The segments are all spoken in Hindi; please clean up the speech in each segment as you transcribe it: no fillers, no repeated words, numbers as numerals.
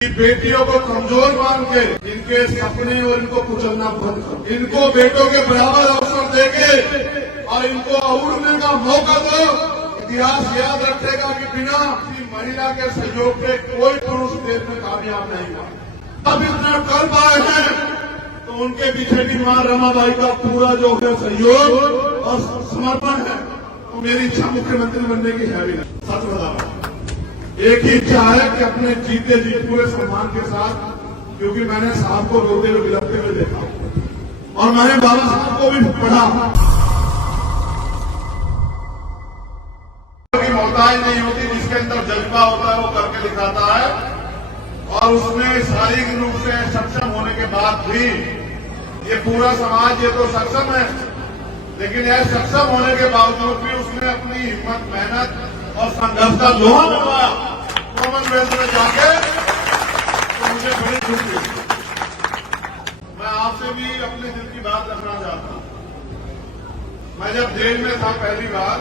बेटियों को कमजोर मान के इनके सपने और इनको कुचलना बंद करो। इनको बेटों के बराबर अवसर देके और इनको उड़ने का मौका दो। इतिहास याद रखेगा कि बिना किसी महिला के सहयोग के कोई पुरुष देश में कामयाब नहीं हुआ। अब इतना कर पाए हैं तो उनके पीछे भी मां रमाबाई का पूरा जो है सहयोग और समर्पण है। तो मेरी इच्छा मुख्यमंत्री बनने की है भी नहीं, सच बता रहा हूं। एक ही इच्छा है कि अपने जीते जी पूरे सम्मान के साथ, क्योंकि मैंने साहब को रोते हुए बिलखते हुए देखा और मैंने बाबा साहब को भी पढ़ा की मोहताज नहीं होती, जिसके अंदर जज्बा होता है वो करके दिखाता है। और उसमें शारीरिक रूप से सक्षम होने के बाद भी ये पूरा समाज ये तो सक्षम है, लेकिन यह सक्षम होने के बावजूद भी उसने अपनी हिम्मत, मेहनत और संघर्ष का लोहा बनवाया कॉमनवेल्थ में जाके, तो मुझे बड़ी खुशी हुई। मैं आपसे भी अपने दिल की बात रखना चाहता हूं। मैं जब जेल में था पहली बार,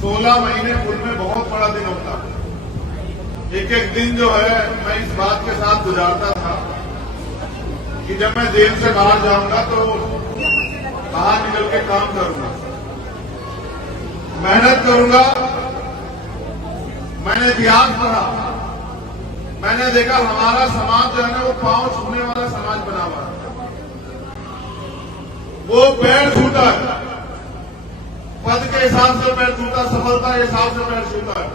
16 महीने पूर्व में बहुत बड़ा दिन होता है। एक एक दिन जो है मैं इस बात के साथ गुजारता था कि जब मैं जेल से बाहर जाऊंगा तो बाहर निकल के काम करूंगा, मेहनत करूंगा। मैंने इतिहास पढ़ा, मैंने देखा हमारा समाज जो है ना वो पांव छूने वाला समाज बना हुआ है। वो पैर छूता है, पद के हिसाब से पैर छूता, सफलता के हिसाब से पैर छूता है।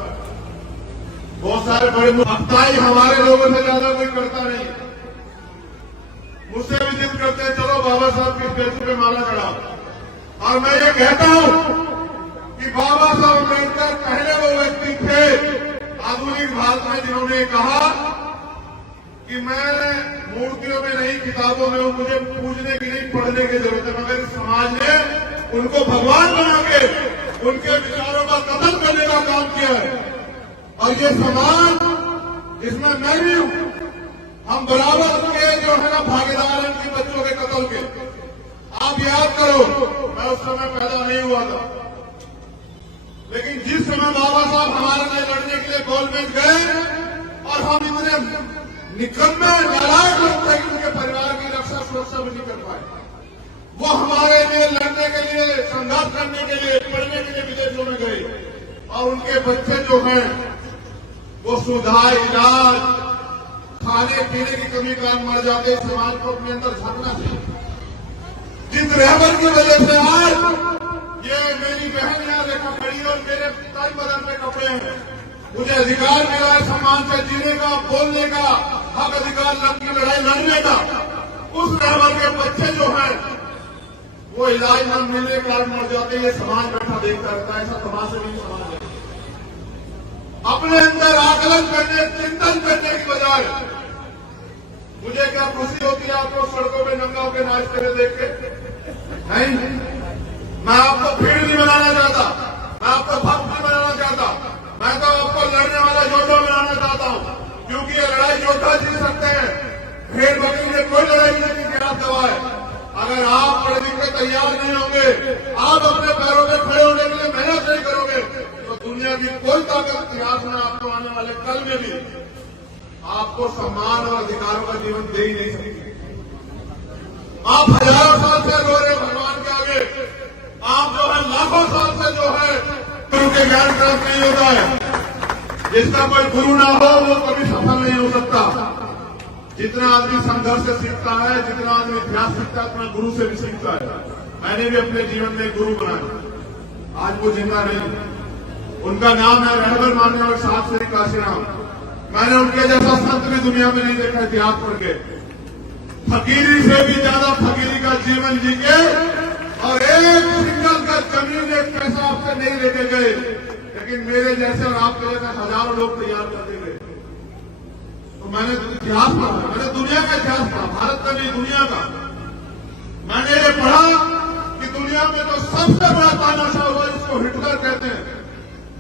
बहुत सारे बड़े भक्ताई हमारे लोगों से ज्यादा कोई करता नहीं। मुझसे भी जिद करते हैं चलो बाबा साहब की स्टेचू पे माला चढ़ाओ। और मैं ये कहता हूं कि बाबा साहब अम्बेडकर पहले वो व्यक्ति थे आधुनिक भारत में जिन्होंने कहा कि मैं मूर्तियों में नहीं, किताबों में हूं, मुझे पूजने की नहीं, पढ़ने की जरूरत है। मगर इस समाज ने उनको भगवान बना के उनके विचारों का कत्ल करने का काम किया है। और ये समाज, इसमें मैं भी हूं, हम बराबर के जो है ना भागीदार हैं इनकी बच्चों के कत्ल के। आप याद करो, मैं उस समय पैदा नहीं हुआ था, लेकिन जिस समय बाबा साहब हमारे लिए लड़ने के लिए गोलमेज गए और हम इतने निकम्मे नालायक लोग थे कि उनके परिवार की रक्षा सुरक्षा भी नहीं कर पाए। वो हमारे लिए लड़ने के लिए, संघर्ष करने के लिए, पढ़ने के लिए विदेशों में गए और उनके बच्चे जो हैं वो सुविधा, इलाज, खाने पीने की कमी के कारण मर जाते। इस समाज को अपने अंदर झांकना चाहिए। जिस रहबर की वजह से आज ये मेरी बहन यहाँ देखा खड़ी और मेरे तन बदन पे कपड़े हैं, मुझे अधिकार मिला है सम्मान से जीने का, बोलने का हक, अधिकार की लड़ाई लड़ने का। उस रहबर के बच्चे जो हैं वो इलाज न मिलने के कारण मर जाते। ये समाज बैठा देखता रहता है। ऐसा समाज से नहीं समाज है। अपने अंदर आकलन करने, चिंतन करने की बजाय मुझे क्या खुशी होती है आपको सड़कों में नंगा होकर नाचते हुए देख के? नहीं, मैं आपको भीड़ नहीं बनाना चाहता, मैं आपको भक्त नहीं बनाना चाहता, मैं तो आपको लड़ने वाला योद्धा बनाना चाहता हूं। क्योंकि ये लड़ाई योद्धा जीत सकते हैं, भेड़ बकरी में कोई लड़ाई नहीं की आप दवाए। अगर आप पढ़ लिख के तैयार नहीं होंगे, आप अपने पैरों में खड़े होने के लिए मेहनत नहीं करोगे, तो दुनिया की कोई ताकत इतिहास में आपको आने वाले कल में भी आपको सम्मान और अधिकारों का जीवन दे ही नहीं सकती। आप हजारों साल से रो रहे भगवान के आगे, आप जो है लाखों साल से जो है गुरु के ज्ञान प्राप्त नहीं होता है। जिसका कोई गुरु ना हो वो कभी सफल नहीं हो सकता। जितना आदमी संघर्ष से सीखता है, जितना आदमी इतिहास सीखता है, उतना गुरु से भी सीखता है। मैंने भी अपने जीवन में गुरु बनाया, आज वो जिंदा नहीं। उनका नाम है रहबर मानने और साथ श्री काशीराम। मैंने उनके जैसा संत भी दुनिया में नहीं देखा इतिहास पढ़ के। फकीरी से भी ज्यादा फकीरी का जीवन जी के और एक सिंगल का जमीन, एक पैसा आपसे नहीं लेके गए, लेकिन मेरे जैसे और आपके जैसे हजारों लोग तैयार करते गए। तो मैंने इतिहास पढ़ा, मैंने दुनिया का इतिहास पढ़ा, भारत का नहीं दुनिया का। मैंने ये पढ़ा कि दुनिया में जो सबसे बड़ा तानाशाह हुआ जिसको हिटलर कहते हैं,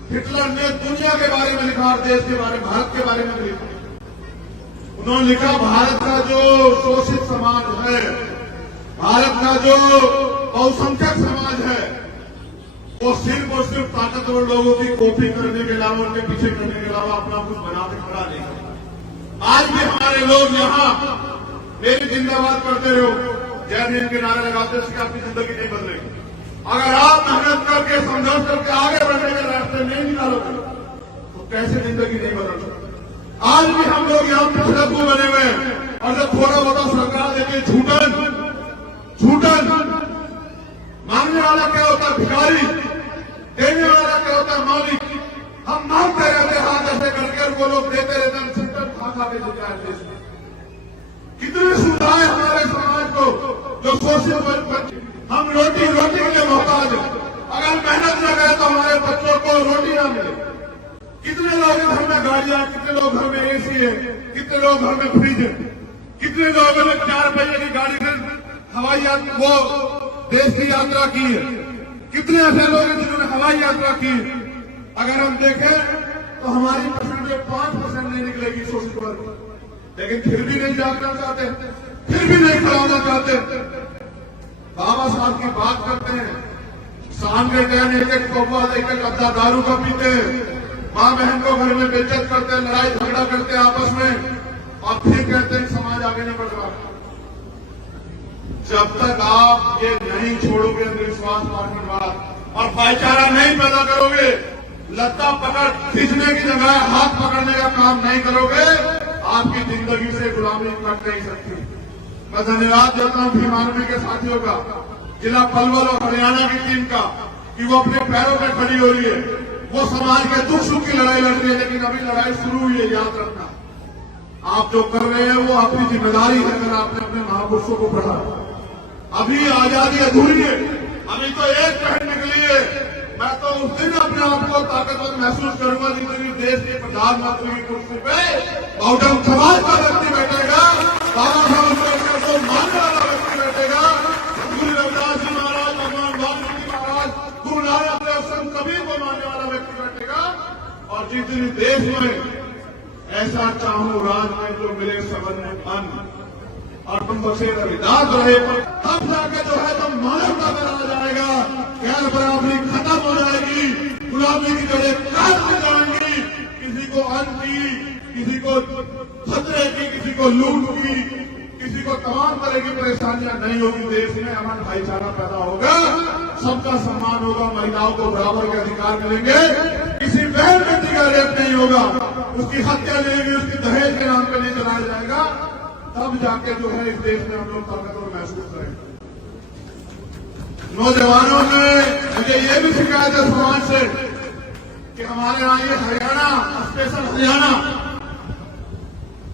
हिटलर ने दुनिया के बारे में लिखा और देश के बारे में, भारत के बारे में लिखा। उन्होंने लिखा भारत का जो शोषित समाज है, भारत का जो बहुसंख्यक समाज है, वो सिर्फ और सिर्फ ताकतवर लोगों की कॉपी करने के अलावा, उनके पीछे करने के अलावा अपना कुछ बनाने खड़ा नहीं। लोग यहाँ मेरी जिंदाबाद करते रहो, जय हिंद के नारे लगाते इससे आपकी जिंदगी नहीं बदलेगी। अगर आप मेहनत करके संघर्ष करके आगे बढ़ने के रास्ते नहीं निकालोगे तो कैसे जिंदगी नहीं बदल सकती। आज भी हम लोग यहाँ पिछड़े बने हुए हैं और जब थोड़ा बहुत सरकार देती झूठन मांगने वाला क्या होता है भिखारी, देने वाला क्या होता है मालिक। हम मांगते रहते हाथ ऐसे करके वो लोग देते रहते हैं, छूटन खा खा के देते हैं। देश में कितनी सुविधाएं हमारे समाज को जो सोशल, हम रोटी के लिए मोहताज हैं। अगर मेहनत न करें तो हमारे बच्चों को रोटी ना मिले। कितने लोग घर में गाड़ियां, कितने लोग घर में एसी है, कितने लोग घर में फ्रिज है, कितने लोगों ने 4 पहिए की गाड़ी से हवाई यात्रा वो देश की यात्रा की है, कितने ऐसे लोग हैं जिन्होंने हवाई यात्रा की है। अगर हम देखें तो हमारी परसेंटेज 5% नहीं निकलेगी सोशल वर्ग, लेकिन फिर भी नहीं जागना चाहते, फिर भी नहीं खिलाना चाहते। बाबा साहब की बात करते हैं, शाम के टाइम एक कौवा एक अद्धा दारू का पीते हैं, माँ बहन को घर में बेइज्जत करते हैं, लड़ाई झगड़ा करते हैं आपस में, और फिर कहते हैं समाज आगे नहीं बढ़ रहा। जब तक आप ये नहीं छोड़ोगे अंधविश्वास पार्टीवाद और भाईचारा नहीं पैदा करोगे, लत्ता पकड़ खींचने की जगह हाथ पकड़ने का काम नहीं करोगे, आपकी जिंदगी से गुलामी कट नहीं सकती। मैं धन्यवाद देता हूं भीमार्मी के साथियों का, जिला पलवल और हरियाणा की टीम का, कि वो अपने पैरों पर खड़ी हो रही है। वो समाज के दुख सुख की लड़ाई लड़ रही है, लेकिन अभी लड़ाई शुरू हुई है। याद रखना, आप जो कर रहे हैं वो आपकी जिम्मेदारी है। अगर आपने अपने महापुरुषों को पढ़ा, अभी आजादी अधूरी है, अभी तो एक पहल निकली है। मैं तो उस दिन अपने आप को ताकतवर महसूस करूंगा जिस दिन देश के प्रधानमंत्री की कुर्सी पे बहुजन समाज का व्यक्ति बैठेगा, बाबा साहब अम्बेडकर को मानने वाला व्यक्ति बैठेगा, गुरु रविदास जी महाराज, भगवान वाल्मीकि महाराज, गुरु नानक देव, संत कबीर को मानने वाला व्यक्ति बैठेगा। और जिस दिन देश में ऐसा चाहूं राज में जो मिले सबन में अन्न और तुम बसे रविदास रहे, तब जाके जो है तो मानवता में आ जाएगा, गैर बराबरी खत्म हो जाएगी, गुलामी की जड़ें काट हो जाएंगी। किसी को अन्न की, किसी को खतरे की, किसी को लूट की, किसी को तमाम तरह की परेशानियां नहीं होगी। देश में अमन भाईचारा पैदा होगा, सबका सम्मान होगा, महिलाओं को बराबर के अधिकार मिलेंगे, किसी बहन बेटी का रेप नहीं होगा, उसकी हत्या नहीं होगी, उसकी दहेज के नाम पर नहीं चलाया जाएगा। तब जाके जो है इस देश में हम लोग ताकतवर महसूस करेंगे। नौजवानों ने मुझे ये भी शिकायत है समाज से कि हमारे यहाँ ये हरियाणा, स्पेशल हरियाणा,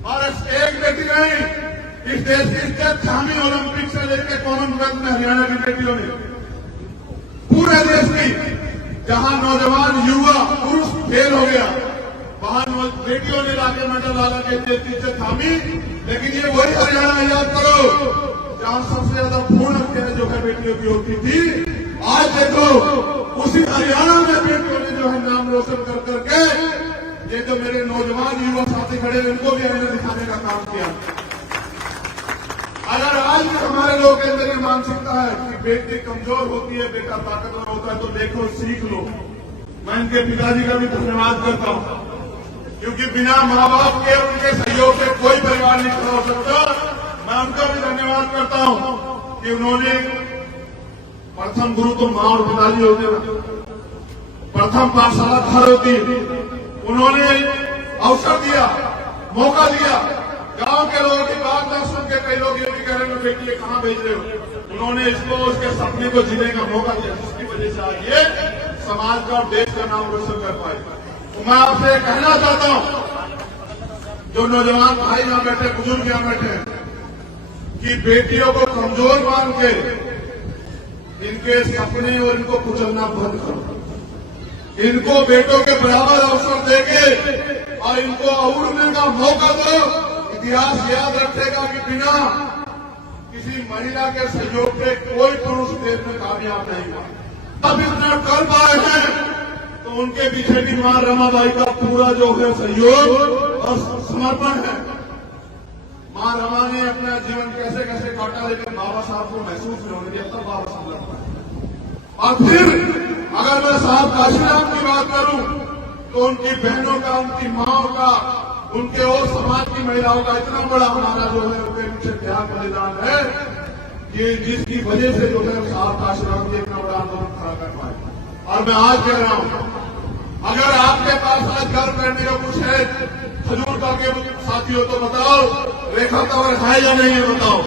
और एक बेटी नहीं, इस देश की स्टेट शामी ओलंपिक से लेकर कॉमनवेल्थ में हरियाणा की बेटियों ने, पूरे देश की, जहां नौजवान युवा पुरुष फेल हो गया, वहां बेटियों ने लाके मेडल लाला के देश की इज्जत थामी। लेकिन ये वही हरियाणा, याद करो, जहां सबसे ज्यादा भ्रूण हत्या जो है बेटियों की होती थी। आज देखो उसी हरियाणा में बेटियों ने जो है नाम रोशन कर करके, ये जो मेरे नौजवान युवा साथी खड़े हैं इनको भी आईना दिखाने का काम किया। अगर आज भी हमारे लोगों के अंदर ये मानसिकता है कि बेटी कमजोर होती है, बेटा ताकतवर होता है, तो देखो सीख लो। मैं इनके पिताजी का भी धन्यवाद करता हूं, क्योंकि बिना माँ बाप के, उनके सहयोग से कोई परिवार नहीं खड़ा हो सकता। मैं उनका भी धन्यवाद करता हूं कि उन्होंने, प्रथम गुरु तो माँ और पिताजी होते हैं, प्रथम पाठशाला घर होती, उन्होंने अवसर दिया, मौका दिया। गांव के लोगों की बात न सुन के कई लोग ये भी कह रहे हैं बेटी ये कहां भेज रहे हो, उन्होंने इसको उसके सपने को जीने का मौका दिया, जिसकी वजह से आज ये समाज का और देश का नाम रोशन कर पाए। तो मैं आपसे कहना चाहता हूं, जो नौजवान भाई यहां बैठे, बुजुर्ग यहां बैठे, कि बेटियों को कमजोर मान के इनके सपने और इनको कुचलना बंद करो। इनको बेटों के बराबर अवसर देके और इनको उड़ने का मौका दो। इतिहास याद रखेगा कि बिना किसी महिला के सहयोग से कोई पुरुष देश में कामयाब नहीं हुआ। अब इतना कर पाए हैं तो उनके पीछे भी मां रमाबाई का पूरा जो है सहयोग और समर्पण है। मां रमा ने अपना जीवन कैसे कैसे काटा, लेकिन बाबा साहब को महसूस नहीं होने दिया, तब बाबा साहब लड़ पाए। और फिर अगर मैं साहब काशीराम की बात करूं तो उनकी बहनों का, उनकी माओ का, उनके और समाज की महिलाओं का इतना बड़ा हमारा जो है उनके पीछे त्याग बलिदान है कि जिसकी वजह से जो है सात आश्रम के इतना बड़ा आंदोलन खड़ा कर पाए। और मैं आज कह रहा हूं, अगर आपके पास आज घर करने का कुछ है खजूर का के साथियों तो बताओ, रेखा कवर है या नहीं है बताओ,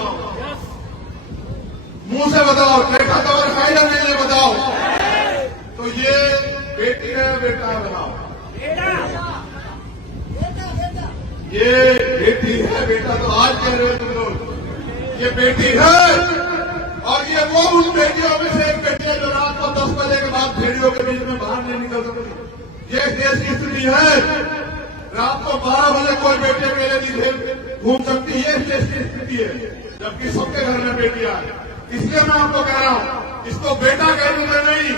मुंह से बताओ, रेखा कवर है या नहीं है बताओ। तो ये बेटी है बेटा है बताओ, ये बेटी है बेटा तो आज कह रहे हो तुम लोग, ये बेटी है। और ये वो उन बेटियों में से एक बेटी है जो रात को 10 बजे के बाद भेड़ियों के बीच में बाहर नहीं निकल सकती। ये देश की स्थिति है, रात को 12 बजे कोई बेटी अकेले नहीं घूम सकती, ये देश की स्थिति है, जबकि सबके घर में बेटियां है। इसलिए मैं आपको कह रहा हूं, इसको बेटा कहने में नहीं,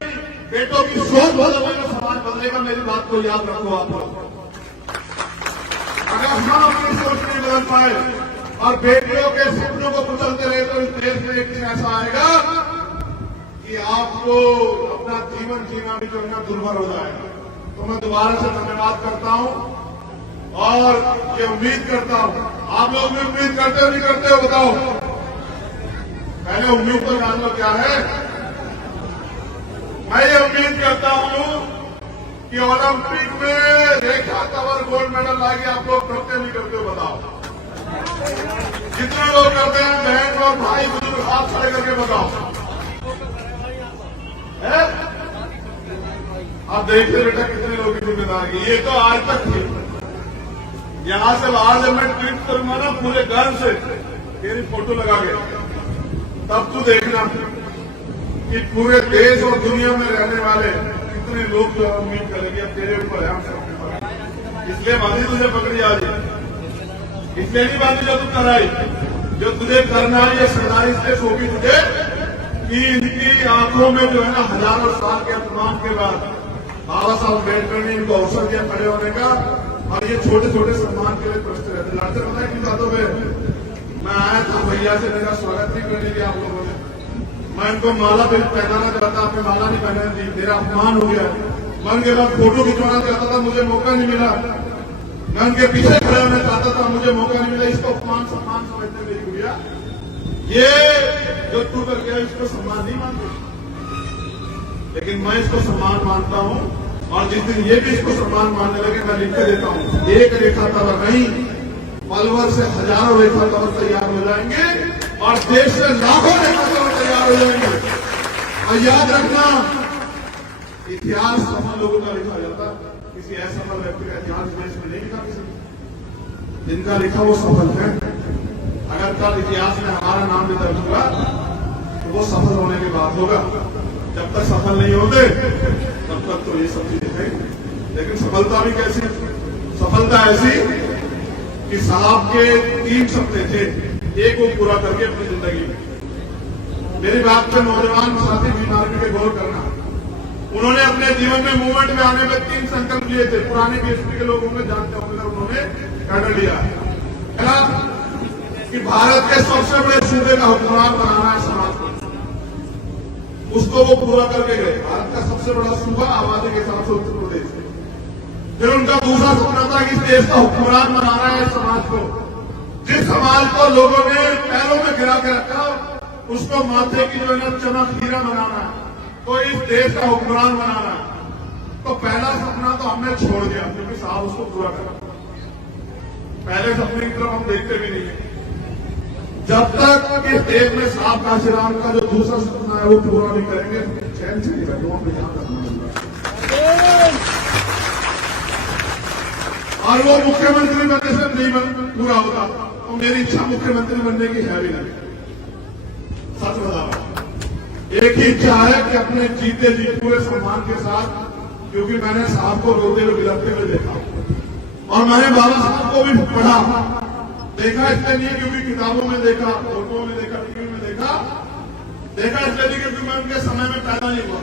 बेटों की सोच बदलेगा, समाज बदलेगा। मेरी बात को याद रखो आप लोग। अगर हम अपनी सोच नहीं बदल पाए और बेटियों के सपनों को कुचलते रहे तो इस देश में एक दिन ऐसा आएगा कि आपको अपना जीवन जीना भी जो है ना दुर्भर हो जाएगा। तो मैं दोबारा से धन्यवाद करता हूं और ये उम्मीद करता हूं, आप लोग भी उम्मीद करते हो नहीं करते हो बताओ। पहले उम्मीद तो जान लो क्या है। मैं ये उम्मीद करता हूं कि ओलंपिक में रेखा कवर गोल्ड मेडल लाएगी। आप लोग करते नहीं करते हो बताओ। कितने लोग करते हैं, बहन और भाई बुजुर्ग हाथ खड़े करके बताओ। आप देखते बेटा कितने लोग की जिम्मेदारी। ये तो आज तक थी, यहां से बाहर जब मैं ट्वीट करूंगा ना पूरे घर से मेरी फोटो लगा के, तब तू देखना कि पूरे देश और दुनिया में रहने वाले कितने लोग जो उम्मीद करेंगे अब तेरे ऊपर है, हम सबके ऊपर। इसलिए बांधी तुझे पकड़ी आज, इसलिए नहीं बांधी जो तू कराई, जो तुझे करना है ये सरदारी इसलिए शोभी तुझे कि इनकी आंखों में जो है ना हजारों साल के अपमान के बाद बाबा साहब अम्बेडकर ने इनको अवसर दिया खड़े होने का। और ये छोटे छोटे सम्मान के लिए प्रश्न रहते लड़ते रहता है किन बातों में। मैं आया था भैया से, मेरा स्वागत नहीं करने दिया आप लोगों ने। मैं इनको माला भी पहनाना चाहता, आपने माला नहीं पहने दी, मेरा अपमान हो गया। मैं उनके बाद फोटो खिंचवाना चाहता था, मुझे मौका नहीं मिला। मैं उनके पीछे खड़ा होना चाहता था, मुझे मौका नहीं मिला। इसको अपमान सम्मान समझते मेरी गुड़िया, ये जो तू कर गया इसको सम्मान नहीं मानते, लेकिन मैं इसको सम्मान मानता हूं। और जिस दिन ये भी इसको सम्मान मानने लगे मैं लिख के देता हूं, एक रेखा कवर नहीं पलवर से हजारों रेखा कवर तैयार हो जाएंगे और देश से लाखों रेखा कवर तैयार हो जाएंगे। और याद रखना, इतिहास सफल लोगों का लिखा जाता, किसी असफल व्यक्ति का इतिहास देश में नहीं लिखा किसी, जिनका लिखा वो सफल है। अगर कल इतिहास में हमारा नाम भी दर्ज होगा तो वो सफल होने के बाद होगा। जब तक सफल नहीं होते तब तक तो ये सब चीजें हैं। लेकिन सफलता भी कैसी, सफलता ऐसी कि साहब के 3 सपने थे, एक वो पूरा करके अपनी जिंदगी में। मेरी बात पे नौजवान साथी बीमारी के गौर करना, उन्होंने अपने जीवन में मूवमेंट में आने में 3 संकल्प लिए थे। पुराने बीएसपी के लोगों में जानते होंगे, उन्होंने कर लिया है कि भारत के सबसे बड़े सूबे का हुक्मरान बनाना है समाज को, उसको वो पूरा करके गए। भारत का सबसे बड़ा सूबा आबादी के हिसाब से उत्तर प्रदेश है। फिर उनका दूसरा सपना था कि इस देश का हुक्मरान बनाना है समाज को, जिस समाज को लोगों ने पैरों में गिरा के रखा उसको माथे की जो है ना चमक हीरा बनाना है, तो इस देश का हुक्मरान बनाना है। तो पहला सपना तो हमने छोड़ दिया क्योंकि साहब उसको पूरा करा। पहले सपने की तरफ हम देखते भी नहीं है। जब तक इस देश में साहब काशीराम का जो दूसरा सपना है वो पूरा नहीं करेंगे, चैन से नहीं बैठे, वहां पे ध्यान रखना होगा। और वो मुख्यमंत्री बनने से नहीं पूरा होगा, तो मेरी इच्छा मुख्यमंत्री बनने की है भी नहीं। सच बता रहा हूं, एक ही इच्छा है कि अपने जीते जी पूरे सम्मान के साथ, क्योंकि मैंने साहब को रोते हुए गिरते हुए देखा और मैंने बाबा साहब को भी पढ़ा देखा, इसलिए नहीं क्योंकि किताबों में देखा, फोटो में देखा, टीवी में देखा इसलिए नहीं क्योंकि मैं उनके समय में पैदा नहीं हुआ,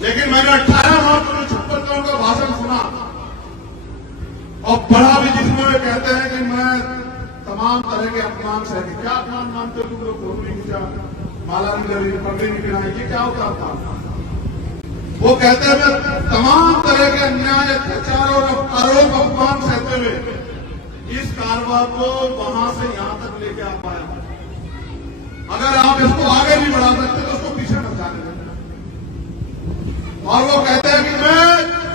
लेकिन मैंने 18 मार्च 1956 का उनका भाषण सुना और पढ़ा भी, जिसमें वे कहते हैं कि मैं तमाम तरह के अपमान सह, क्या अपमान मानते हो तुम लोग, फोटो नहीं खींचा, माला नहीं लगी, पगड़ी नहीं गिराई, ये क्या होता था। वो कहते हैं मैं तमाम तरह के अन्याय, अत्याचार और आरोप अपमान सहते हुए इस कारवा को वहां से यहां तक लेके आ पाया। अगर आप इसको आगे नहीं बढ़ा सकते तो उसको पीछे मत जाने दें। और वो कहते हैं कि मैं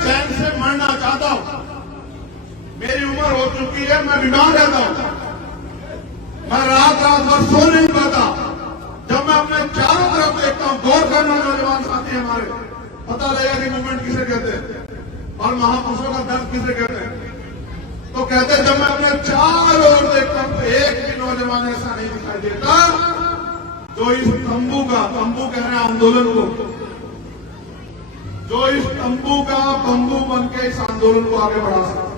चैन से मरना चाहता हूं, मेरी उम्र हो चुकी है, मैं बीमार रहता हूं, मैं रात भर सो नहीं पाता। जब मैं अपने चारों तरफ देखता हूं, गौर करना नौजवान साथी हमारे, पता लगेगा कि मूवमेंट किसे कहते हैं और महापुरुषों का दर्द किसे कहते हैं। तो कहते हैं जब मैं अपने चारों ओर देखता हूं तो एक भी नौजवान ऐसा नहीं दिखाई देता जो इस तंबू कह रहे हैं आंदोलन को, जो इस तंबू का बंबू बन के इस आंदोलन को आगे बढ़ा सकता।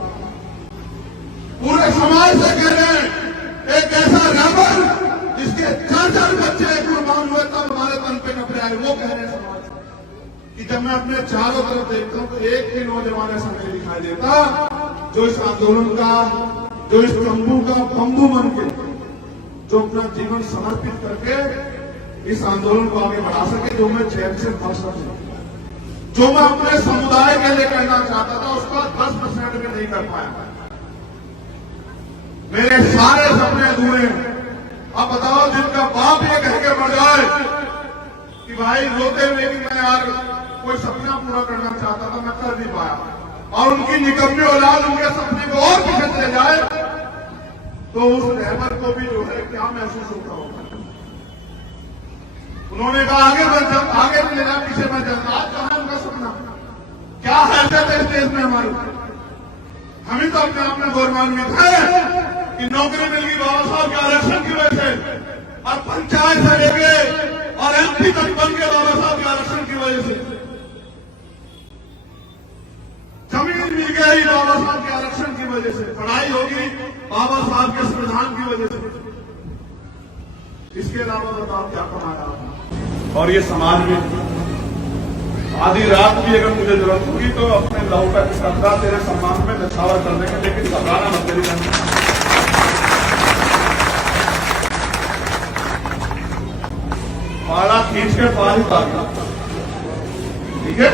पूरे समाज से कह रहे हैं एक ऐसा रबर जिसके 4 बच्चे कुर्बान हुए तब हमारे तन पे कपड़े आए, वो कह रहे हैं समाज कि जब मैं अपने चारों तरफ देखता हूं तो एक भी नौजवान ऐसा नहीं दिखाई देता जो इस आंदोलन का, जो इस तंबू का बंबू बन के, जो अपना जीवन समर्पित करके इस आंदोलन को आगे बढ़ा सके, जो मैं चैन से मर सके, जो मैं अपने समुदाय के लिए करना चाहता था उसका 10% में नहीं कर पाया। मेरे सारे सपने अधूरे हैं। अब बताओ जिनका बाप ये कह के मर जाए कि भाई रोते हुए कि मैं यार कोई सपना पूरा करना चाहता था, मैं कर नहीं पाया, और उनकी निकम्मी औलाद उनके सपने को और पीछे चले जाए, तो उस रहबर को भी जो है क्या महसूस होता होगा। उन्होंने कहा आगे नहीं लेना, पीछे मत जाना। आज कहां है उनका सपना? क्या हैसियत है इस देश में हमारी? हम ही तो अपने आप में गौरवान्वित है कि नौकरी मिल गई बाबा साहब के आरक्षण की वजह से, और पंचायत से लेके और एमपी तक बन गए बाबा साहब के आरक्षण की वजह से। जमीन मिल गई बाबा साहब के आरक्षण की वजह से, पढ़ाई होगी बाबा साहब के संविधान की वजह से। इसके अलावा बताओ क्या कमाया। और ये समाज में आधी रात भी अगर मुझे जरूरत होगी तो अपने लहू का कतरा तेरे सम्मान में नछावर कर देंगे, लेकिन घबराना मत तेरी करना। पाला खींच के पार ही पार, ठीक है?